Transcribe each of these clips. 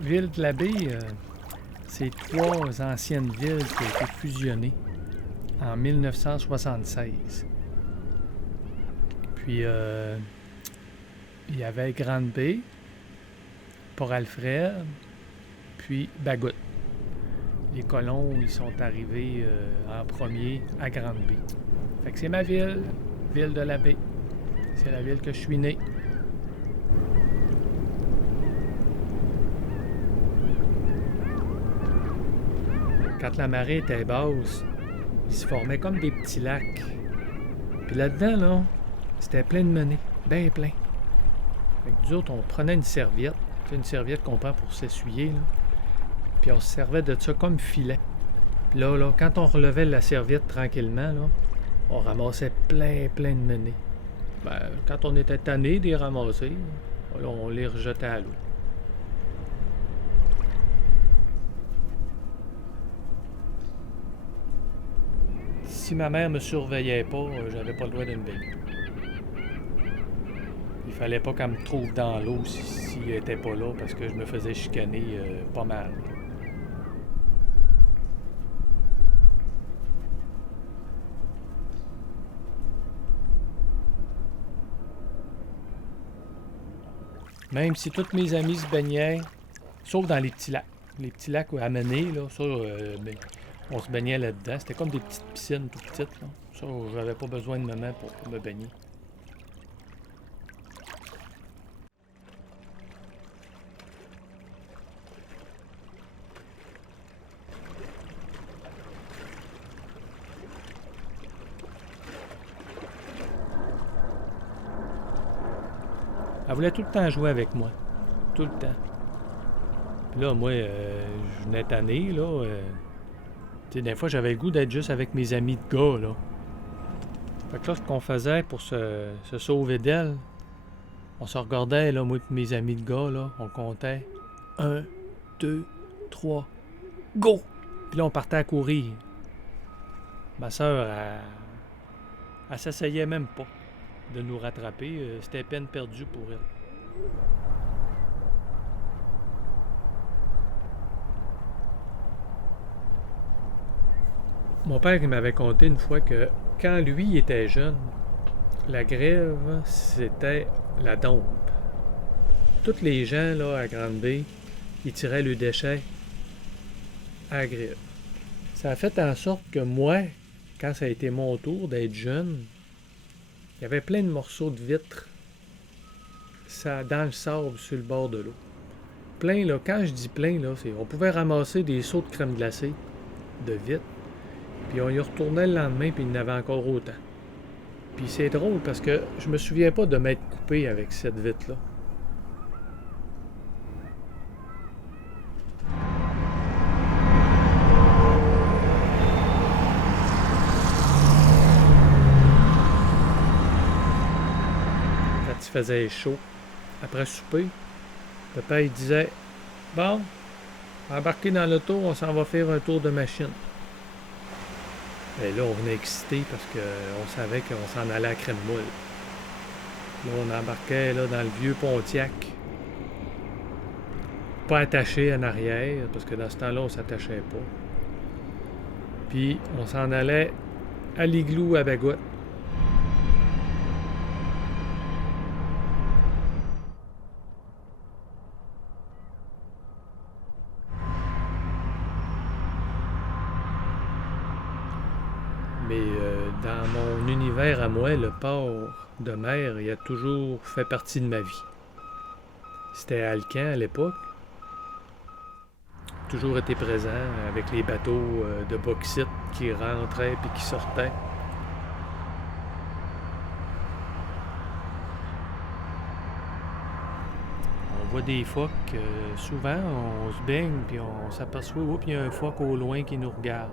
Ville-de-la-Baie, c'est trois anciennes villes qui ont été fusionnées en 1976. Puis, il y avait Grande-Bay, Port-Alfred, puis Bagout. Les colons, ils sont arrivés en premier à Grande-Bay. Fait que c'est ma ville, ville de la baie. C'est la ville que je suis né. Quand la marée était basse, il se formait comme des petits lacs. Puis là-dedans, là, c'était plein de menées, bien plein. Fait que nous autres, on prenait une serviette, c'est une serviette qu'on prend pour s'essuyer, là. Puis on se servait de ça comme filet. Puis là, quand on relevait la serviette tranquillement, là, on ramassait plein de menées. Ben, quand on était tanné d'y ramasser, là, on les rejetait à l'eau. Si ma mère me surveillait pas, j'avais pas le droit de me baigner. Il fallait pas qu'elle me trouve dans l'eau si elle était pas là parce que je me faisais chicaner pas mal. Même si tous mes amis se baignaient, sauf dans les petits lacs. Les petits lacs à mener, là, ça, on se baignait là-dedans. C'était comme des petites piscines tout petites, là. Ça, j'avais pas besoin de maman pour me baigner. Elle voulait tout le temps jouer avec moi. Tout le temps. Puis là, moi, je venais tanné, là. Tu sais, des fois, j'avais le goût d'être juste avec mes amis de gars, là. Fait que là, ce qu'on faisait pour se sauver d'elle, on se regardait, là, moi et mes amis de gars, là. On comptait. 1, 2, 3, go! Puis là, on partait à courir. Ma sœur, elle s'essayait même pas de nous rattraper. C'était peine perdue pour elle. Mon père, il m'avait conté une fois que quand lui était jeune, la grève, c'était la dompe. Tous les gens là, à Grande-Bay, ils tiraient le déchet à la grève. Ça a fait en sorte que moi, quand ça a été mon tour d'être jeune, il y avait plein de morceaux de vitres dans le sable sur le bord de l'eau. Plein, là, quand je dis plein, là, on pouvait ramasser des seaux de crème glacée de vitres, puis on y retournait le lendemain, puis il y en avait encore autant. Puis c'est drôle parce que je me souviens pas de m'être coupé avec cette vitre-là. Quand il faisait chaud, après souper, papa il disait « Bon, embarquez dans l'auto, on s'en va faire un tour de machine. » Et là, on venait excité parce qu'on savait qu'on s'en allait à crème moule. Là, on embarquait là, dans le vieux Pontiac. Pas attaché en arrière, parce que dans ce temps-là, on s'attachait pas. Puis, on s'en allait à l'igloo à Bagout. Mais dans mon univers à moi, le port de mer, il a toujours fait partie de ma vie. C'était à Alcan à l'époque. Toujours été présent avec les bateaux de bauxite qui rentraient puis qui sortaient. On voit des phoques, souvent on se baigne puis on s'aperçoit, oups, il y a un phoque au loin qui nous regarde.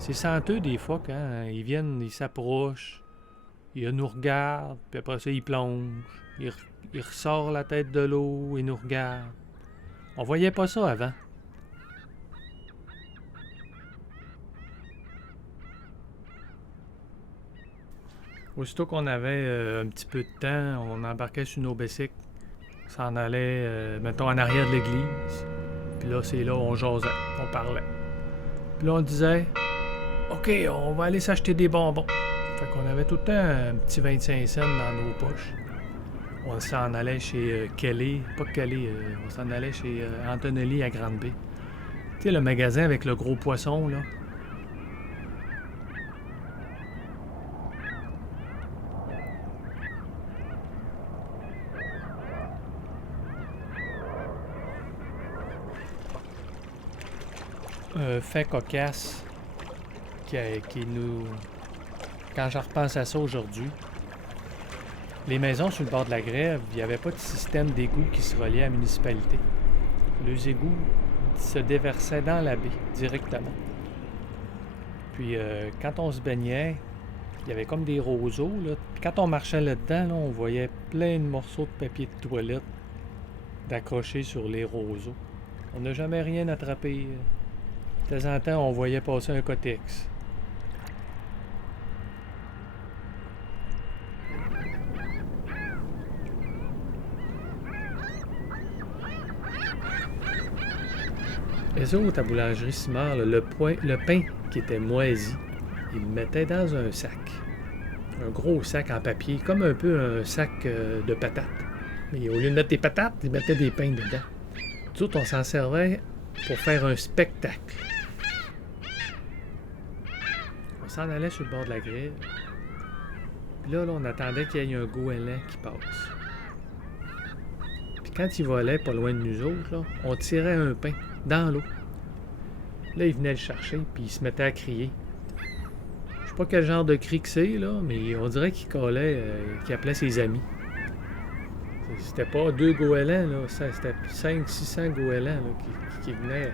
C'est senteux des phoques, hein? Ils viennent, ils s'approchent, ils nous regardent, puis après ça, ils plongent. Ils ressortent la tête de l'eau, ils nous regardent. On voyait pas ça avant. Aussitôt qu'on avait un petit peu de temps, on embarquait sur nos bicycles, s'en allait, mettons, en arrière de l'église. Puis là, c'est là où on jasait, on parlait. Puis là, on disait, OK, on va aller s'acheter des bonbons. Fait qu'on avait tout le temps un petit 25 cents dans nos poches. On s'en allait chez Kelly, pas Kelly, on s'en allait chez Antonelli à Grande-Bay. Tu sais, le magasin avec le gros poisson, là. Un fait cocasse qui nous... Quand je repense à ça aujourd'hui, les maisons sur le bord de la grève, il n'y avait pas de système d'égout qui se reliait à la municipalité. Les égouts se déversaient dans la baie, directement. Puis quand on se baignait, il y avait comme des roseaux, là. Puis quand on marchait là-dedans, là, on voyait plein de morceaux de papier de toilette d'accrochés sur les roseaux. On n'a jamais rien attrapé. De temps en temps, on voyait passer un cotex. Les autres à boulangerie Simard, là, le pain qui était moisi, ils le mettaient dans un sac. Un gros sac en papier, comme un peu un sac de patates. Mais au lieu de mettre des patates, ils mettaient des pains dedans. Nous autres, on s'en servait pour faire un spectacle. On s'en allait sur le bord de la grève. Puis là, on attendait qu'il y ait un goéland qui passe. Puis quand il volait pas loin de nous autres, là, on tirait un pain dans l'eau. Là, il venait le chercher, puis il se mettait à crier. Je sais pas quel genre de cri que c'est, là, mais on dirait qu'il collait, qu'il appelait ses amis. C'était pas 2 goélands, là, c'était 500-600 goélands là, qui venaient.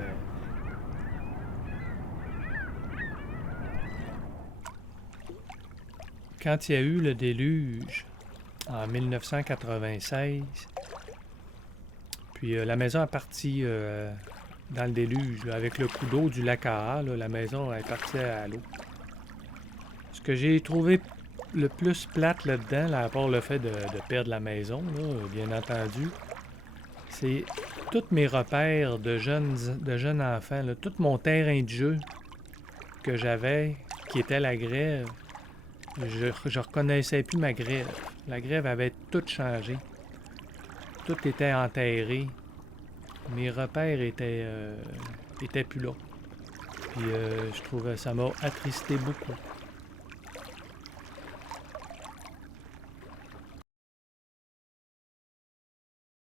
Quand il y a eu le déluge en 1996, puis la maison est partie dans le déluge, là, avec le coup d'eau du lac AA, là, la maison est partie à l'eau. Ce que j'ai trouvé le plus plate là-dedans, là, à part le fait de perdre la maison, là, bien entendu, c'est tous mes repères de jeunes enfants, là, tout mon terrain de jeu que j'avais, qui était la grève. Je reconnaissais plus ma grève. La grève avait tout changé. Tout était enterré. Mes repères étaient plus là. Puis je trouvais ça m'a attristé beaucoup.